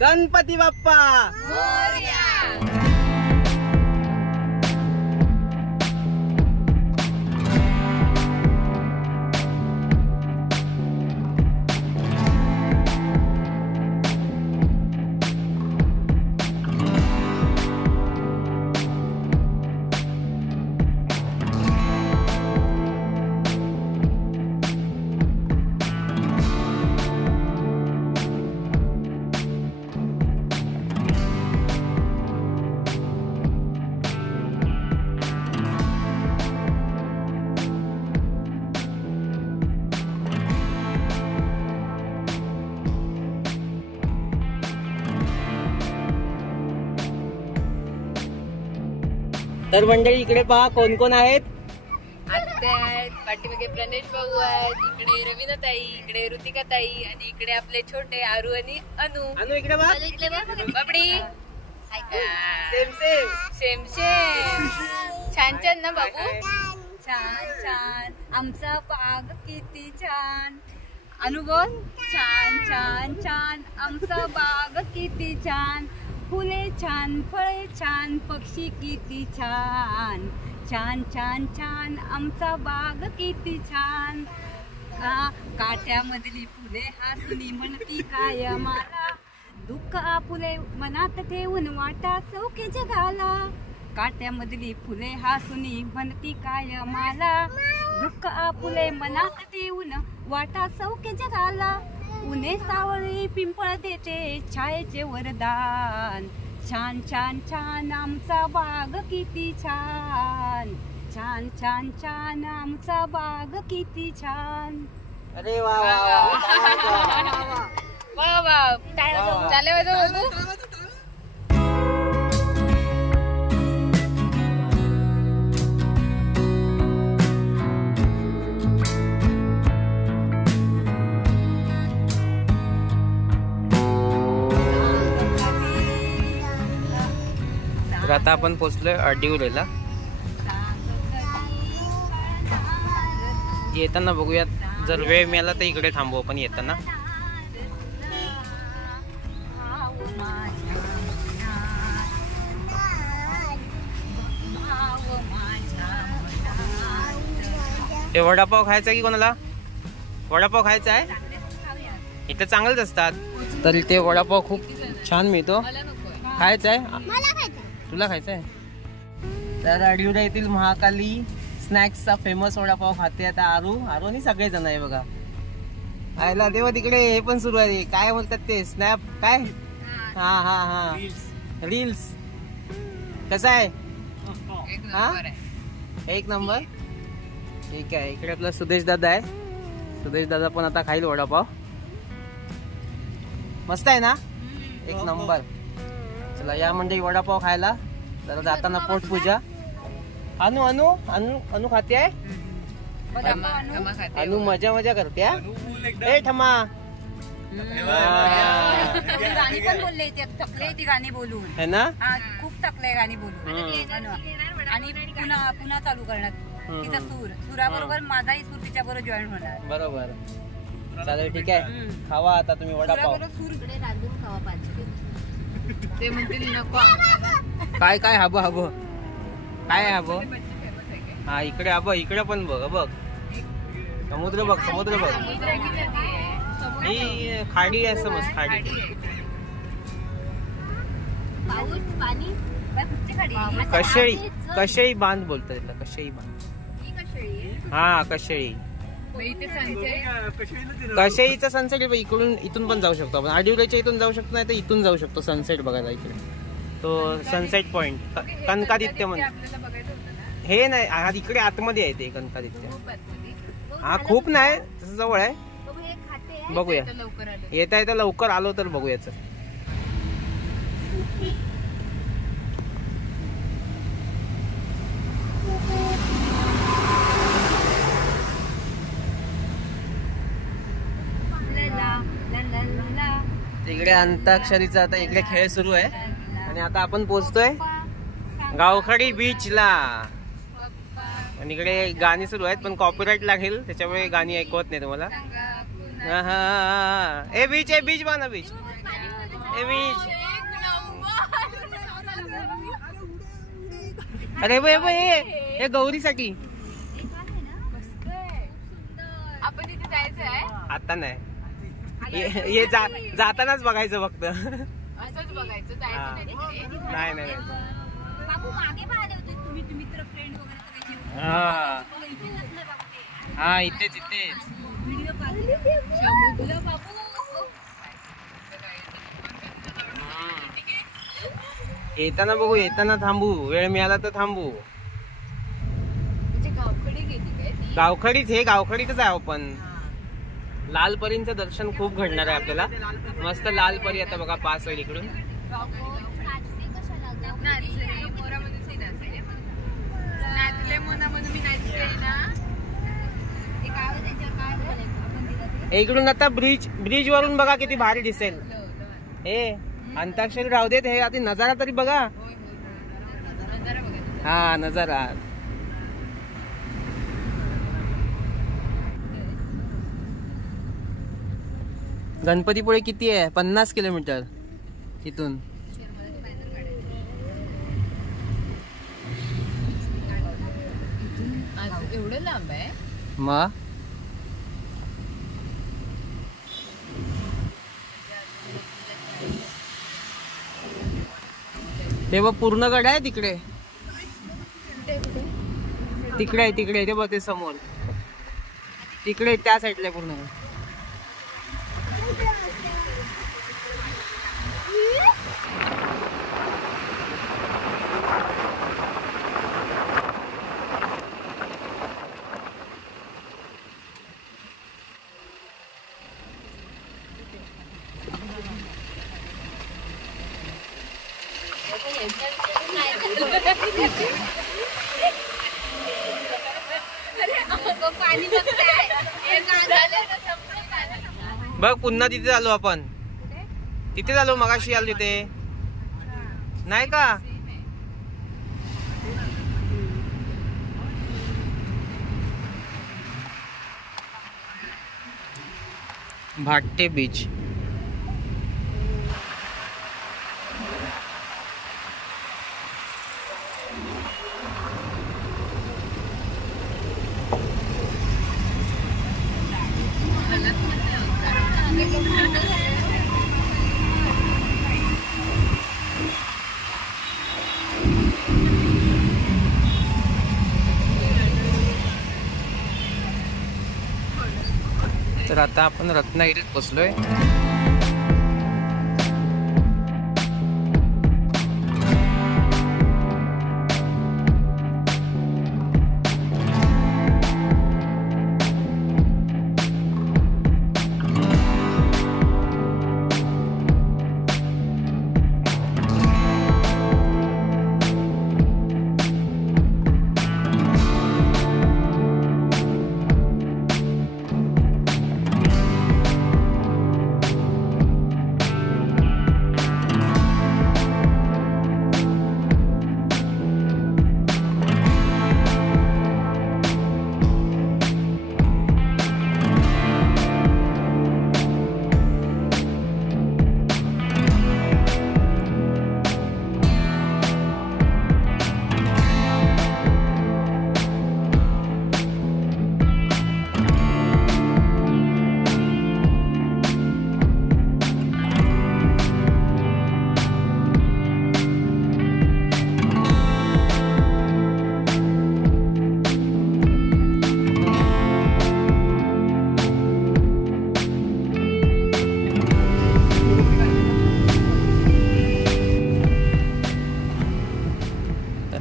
गणपती बाप्पा मोरया. तर मंडळी इकडे पहा कोण कोण आहेत. आत्या आहेत, पाठीमागे प्रणेश भाऊ आहेत, इकडे रवीना ताई, इकडे ऋतिका ताई आणि इकडे आपले छोटे आरू आणि अनु. अनु इकडे बघ. इकडे बाबडी. Same same same same. छान छान ना बाबू. छान छान. आमचा बाग किती छान. अनुभव. छान छान छान. आमचा बाग किती छान. फुले छान, फळे छान, पक्षी किती छान. छान छान छान. आमचा बाग किती छान. काट्यामधली फुले हासुनी म्हणती काय मला. दुःख आपुले मनात ठेवून वाटा सौख्य जगाला. काट्यामधली फुले हासुनी म्हणती काय मला. दुःख आपुले मनात ठेवून वाटा सौख्य जगाला. उन्हे सावळी पिंपळ देते छायेचे वरदान. छान छान छान. आमचा बाग किती छान. छान छान छान. आमचा बाग किती छान. अरे वा वा वा. वा वा. चाले बाबू. तर आता आपण पोहोचलोय अडिवलेला. येताना बघूयात जर वेळ मिळाला तर इकडे थांबू आपण येताना. ते वडापाव खायचा की कोणाला वडापाव खायचा आहे. इथं चांगलेच असतात. तर इथे वडापाव खूप छान मिळतो. खायचा आहे तुला खायचा आहे. तर अडिवडा येथील महाकाली स्नॅक्सचा फेमस वडापाव खाते आता आरू आणि सगळेजण आहे बघा. आयला देवा तिकडे हे पण सुरू आहे. काय बोलतात ते स्नॅप काय. हा हा हा रील्स. कसा आहे. हा एक नंबर. ठीक आहे. इकडे आपला सुदेश दादा आहे. सुदेश दादा पण आता खाईल वडापाव. मस्त आहे ना. एक नंबर. चला या मंडळी वडापाव खायला. जरा जाताना पोटपूजा. अनु अनु अनु अनु खाते आहे. अनु मजा मजा करते. ए ठमा. गाणी पण बोलले थकले ती गाणी बोलून है ना. खूप थकले गाणी बोलून. आणि पुन्हा पुन्हा चालू करणार तिचा सुराबरोबर माझाही सूर तिच्या बरोबर जॉईन होणार. बरोबर. चालेल ठीक आहे. खावा आता तुम्ही वडापाव. सूर इकडे रांधून खावा पाहिजे. ते म्हणतील नको. काय काय हब हब काय हब. हा इकडे हब. इकडे पण बघ बघ समुद्र बघ. समुद्र बघ. ही खाडी आहे समज. खाडी. कशेळी. कशेळी बांध बोलतात त्याला. कशेळी बांध. हा कशेळी. कशेळीचा सनसेट इथून पण जाऊ शकतो आपण. अडिवल्याच्या इथून जाऊ शकतो नाही तर इथून जाऊ शकतो सनसेट बघायला. इकडे तो सनसेट पॉइंट कनकादित्य म्हणून. हे नाही इकडे आतमध्ये आहे ते कनकादित्य. हा खूप नाही तसं जवळ आहे. बघूया येता येता लवकर आलो तर बघूयाच. इकडे अंताक्षरीचा आता इकडे खेळ सुरू आहे. आणि आता आपण पोहोचतोय गावखडी बीचला. आणि इकडे गाणी सुरू आहेत पण कॉपीराइट लागेल त्याच्यामुळे गाणी ऐकवत नाही तुम्हाला. ए बीच आहे. बीच बाना बीच. ए बीच. अरे हे गौरीसाठी. आपण तिथे जायचं आहे आता नाही, हे जातानाच बघायचं फक्त. असंच बघायचं, जायचं नाही नाही. बाबू मागे पाहिले होते तुम्ही मित्र फ्रेंड वगैरे सगळे. हा इथेच इथेच. व्हिडिओ पाहिलं बाबू. येताना बघू, येताना थांबू, वेळ मिळाला तर थांबू. गावखडी गेली काय ती? गावखडीच, हे गावखडीतच आहे आपण. लालपरींचं दर्शन खूप घडणार आहे आपल्याला. मस्त लालपरी आता बघा पास होईल इकडून. इकडून आता ब्रिज वरून बघा किती भारी दिसेल. हे अंताक्षरी राहू देत, हे आधी नजारा तरी बघा. हा नजारा. गणपतीपुळे किती आहे? 50 किलोमीटर इथून. एवढं लांब आहे मग. तेव्हा पूर्णगड आहे तिकडे, तिकडे आहे, तिकडे ते बघ, ते समोर तिकडे त्या साईडला पूर्णगड. बघ पुन्हा तिथे आलो आपण. तिथे आलो, मगाशी आलो तिथे नाही का. भाट्टे बीच. तर आता आपण रत्नागिरीत पोचलोय.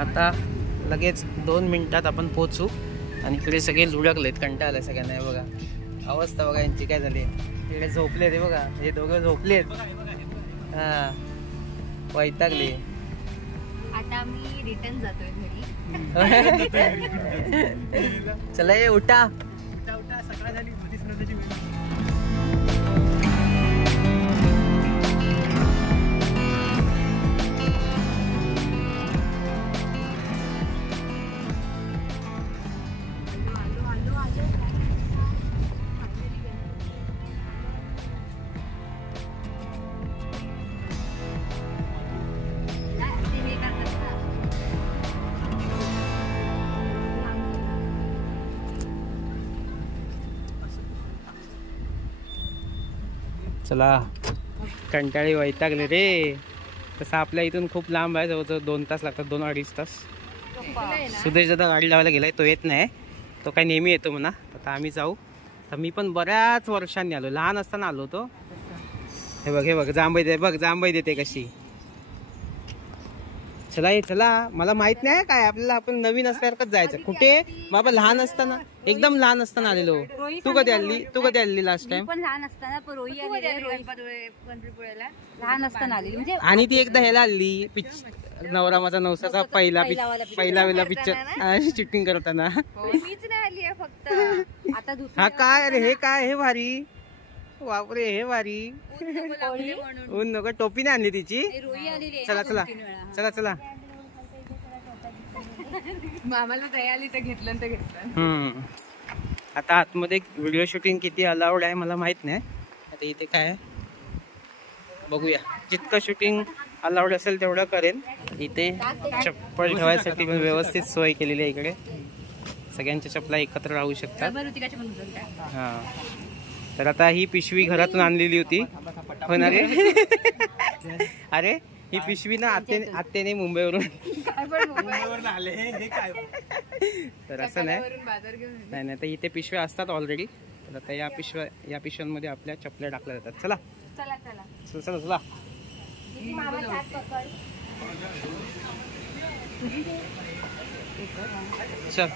आता लगेच 2 मिनिटात आपण पोहोचू. आणि इकडे सगळे लुडकलेत, कंटाळले सगळ्यांना. हे बघा अवस्था बघा यांची काय झाली. इकडे झोपलेत, हे बघा हे दोघं झोपलेत. हा वैतागले. आता मी रिटर्न जातोय घरी. चला ये उठा. सकाळ झाली. चला कंटाळी वैतागले रे. तसं आपल्या इथून खूप लांब आहे, जवळजवळ 2 तास लागतात, 2-2.5 तास. सुदेश दादा गाडी लावायला गेलाय, तो येत नाही, तो काय नेहमी येतो म्हणा. आता आम्ही जाऊ. तर मी पण बऱ्याच वर्षांनी आलो, लहान असताना आलो होतो. हे बघ जांभई दे, बघ जांभई देते कशी. चला ये चला, मला माहित नाही काय आपल्याला, आपण नवीन असल्यासारखंच जायचं. कुठे बाबा, लहान असताना, एकदम लहान असताना आलेलो. तू कधी आली लास्ट टाइम? पण लहान असताना लहान असताना आली म्हणजे. आणि ती एकदा ह्याला आली नवरा माझा नवसाचा पहिला वेळेला पिक्चर शूटिंग करताना. मीच नाही आली आहे फक्त. आता हा काय, अरे हे काय, हे भारी, बापरे हे भारी. ऊन नको, टोपी नाही आणली तिची. चला चला चला चला. मामाला दया आली तर घेतलं. आता आतमध्ये व्हिडिओ शूटिंग किती अलाउड आहे मला माहित नाही. आता इथे काय बघूया, जितकं शूटिंग अलाउड असेल तेवढं करेन. इथे चप्पल ठेवायसाठी पण व्यवस्थित सोय केलेली आहे. इकडे सगळ्यांच्या चप्पला एकत्र राहू शकतात. हा, तर आता ही पिशवी घरातून आणलेली होती. हो ना रे? अरे ही पिशवी ना आत्याने मुंबईवरून आले. हे काय तर असं नाही, तर इथे पिशव्या असतात ऑलरेडी. तर आता या पिशव्यांमध्ये आपल्या चपल्या टाकल्या जातात. चला चला चला चला चला. चल,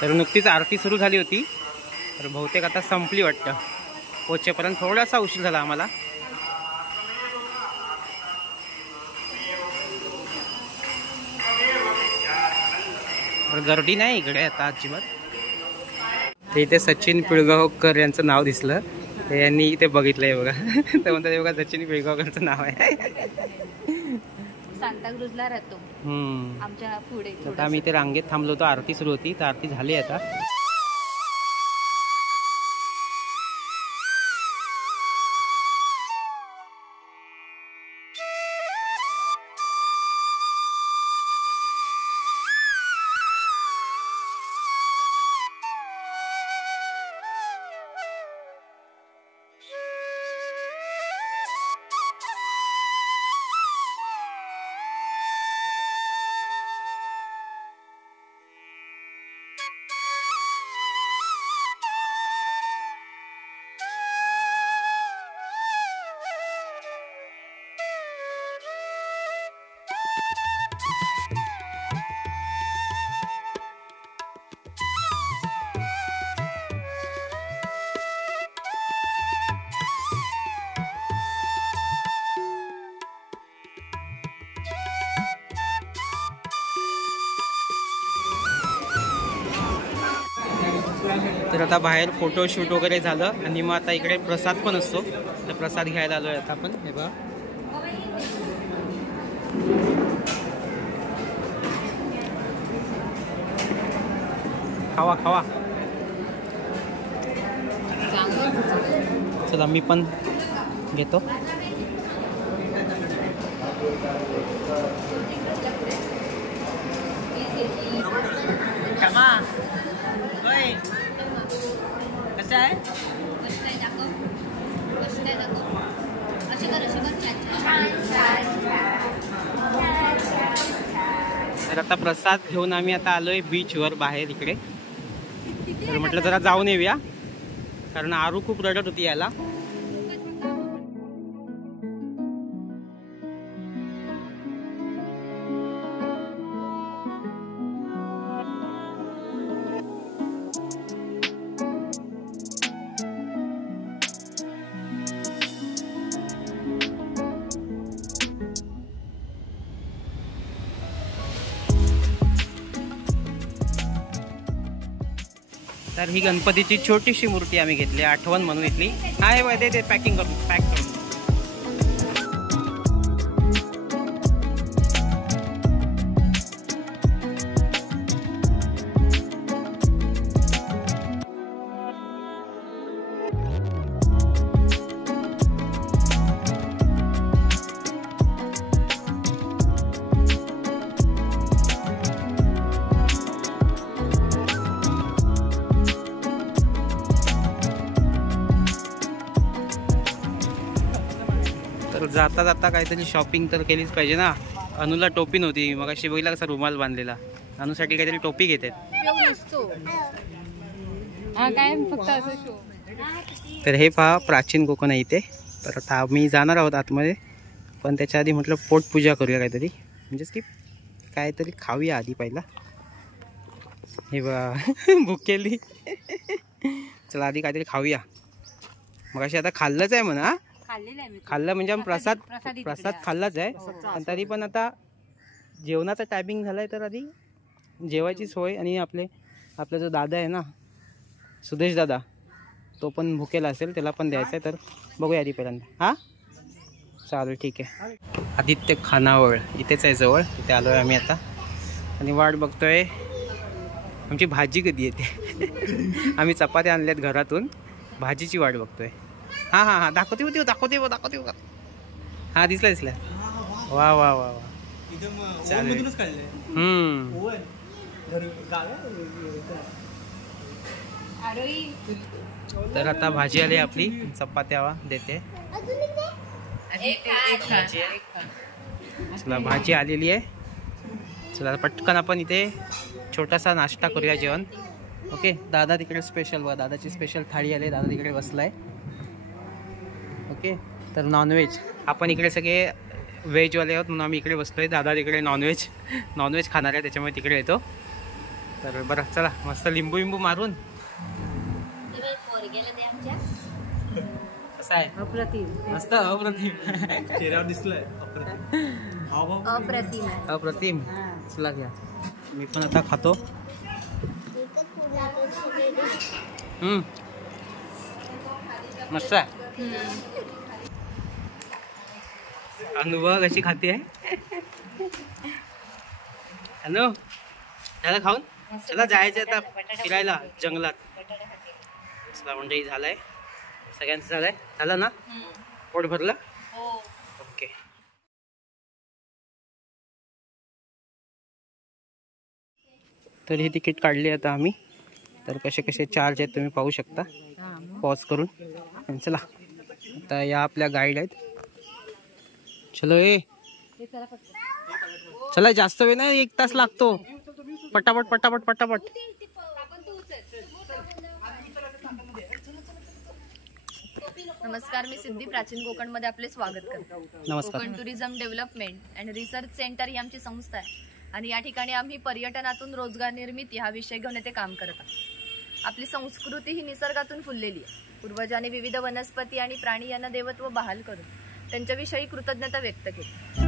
तर नुकतीच आरती सुरू झाली होती, तर बहुतेक आता संपली वाटतं. पोचेपर्यंत थोडासा उशीर झाला आम्हाला. गर्दी नाही इकडे आता अजिबात. ते इथे सचिन पिळगावकर यांचं नाव दिसलं, ते यांनी इथे बघितलंय बघा. ते म्हणतात हे बघा सचिन पिळगावकरचं नाव आहे. सांताक्रूजला राहतो आमच्या पुढे. आता आम्ही इथे रांगेत थांबलो होतो, आरती सुरू होती, तर आरती झाली आता. तर आता बाहेर फोटोशूट वगैरे झालं आणि मग आता इकडे प्रसाद पण असतो, तर प्रसाद घ्यायला आलोय आता आपण. हे बघा खावा खावा. चला मी पण घेतो. क्षमा कसं आहे? तर आता प्रसाद घेऊन आम्ही आता आलोय बीचवर बाहेर इकडे. तर म्हटलं जरा जाऊन येऊया, कारण आरू खूप रडत होती याला. तर ही गणपतीची छोटीशी मूर्ती आम्ही घेतली, आठवण म्हणून इथली. हाय ते पॅकिंग करून पॅक करून. तर जाता जाता काहीतरी शॉपिंग तर केलीच पाहिजे ना. अनुला टोपी नव्हती, मग अशी बघितला कसा रुमाल बांधलेला. अनुसाठी काहीतरी टोपी घेतात. तर हे पहा प्राचीन कोकण आहे इथे. तर आता आम्ही जाणार आहोत आतमध्ये, पण त्याच्या आधी म्हटलं पोटपूजा करूया काहीतरी, म्हणजेच की काहीतरी खाऊया आधी पहिला. हे बा भुकेली. चला आधी काहीतरी खाऊया. मग अशी आता खाल्लंच आहे म्हणा, खाल्लं म्हणजे आम्ही प्रसाद खाल्लाच आहे, पण तरी पण आता जेवणाचा टायमिंग झालाय तर आधी जेवायची सोय. आणि आपला जो दादा आहे ना, सुदेश दादा, तो पण भुकेला असेल, त्याला पण द्यायचं आहे. तर बघूया आधी पहिल्यांदा. हां चालेल ठीक आहे. आदित्य खानावळ इथेच आहे जवळ, तिथे आलो आहे आम्ही आता आणि वाट बघतोय आमची भाजी कधी येते. आम्ही चपात्या आणल्यात घरातून, भाजीची वाट बघतोय. हां हां हां दाखवते. हां दिसला. वा वा वा वा चालेल. तर आता भाजी आली आपली, चपात्या देते. चला भाजी आलेली आहे. चला पटकन आपण इथे छोटासा नाश्ता करूया, जेवण. ओके. दादा तिकडे स्पेशल बघा, दादाची स्पेशल थाळी आली, दादा तिकडे बसलाय. ओके. तर नॉनव्हेज, आपण इकडे सगळे व्हेजवाले आहोत म्हणून आम्ही इकडे बसतोय. दादा तिकडे नॉनव्हेज खाणार आहे, त्याच्यामुळे तिकडे येतो. तर बरं चला मस्त लिंबू मारून. कसं आहे? मस्त अप्रतिम. चेहऱ्यावर दिसलंय अप्रतिम. चला घ्या, मी पण आता खातो. मस्त आहे. अनुभव कशी खाते आहे. हॅलो झालं खाऊन. चला जायचं आता फिरायला जंगलात. चला म्हणजे झालंय, सगळ्यांचं झालं ना. पोट भरलं. ओके. तर ही तिकीट काढली आता आम्ही. तर कसे चार्ज आहेत तुम्ही पाहू शकता पॉज करून. चला आता या आपल्या गाईड आहेत. चलो चला, जास्त वेळ नाही, 1 तास लागतो. पटापट. नमस्कार, मी सिद्धी प्राचीन कोकण मध्ये आपले स्वागत करते. नमस्कार. Konkan tourism development and research centre ही आमची संस्था आहे आणि या ठिकाणी आम्ही पर्यटनातून रोजगार निर्मिती हा विषय घेऊन येथे काम करत आहोत. आपली संस्कृती ही निसर्गातून फुललेली आहे. पूर्वजांनी विविध वनस्पती आणि प्राणी यांना देवत्व बहाल करून त्यांच्याविषयी कृतज्ञता व्यक्त केली.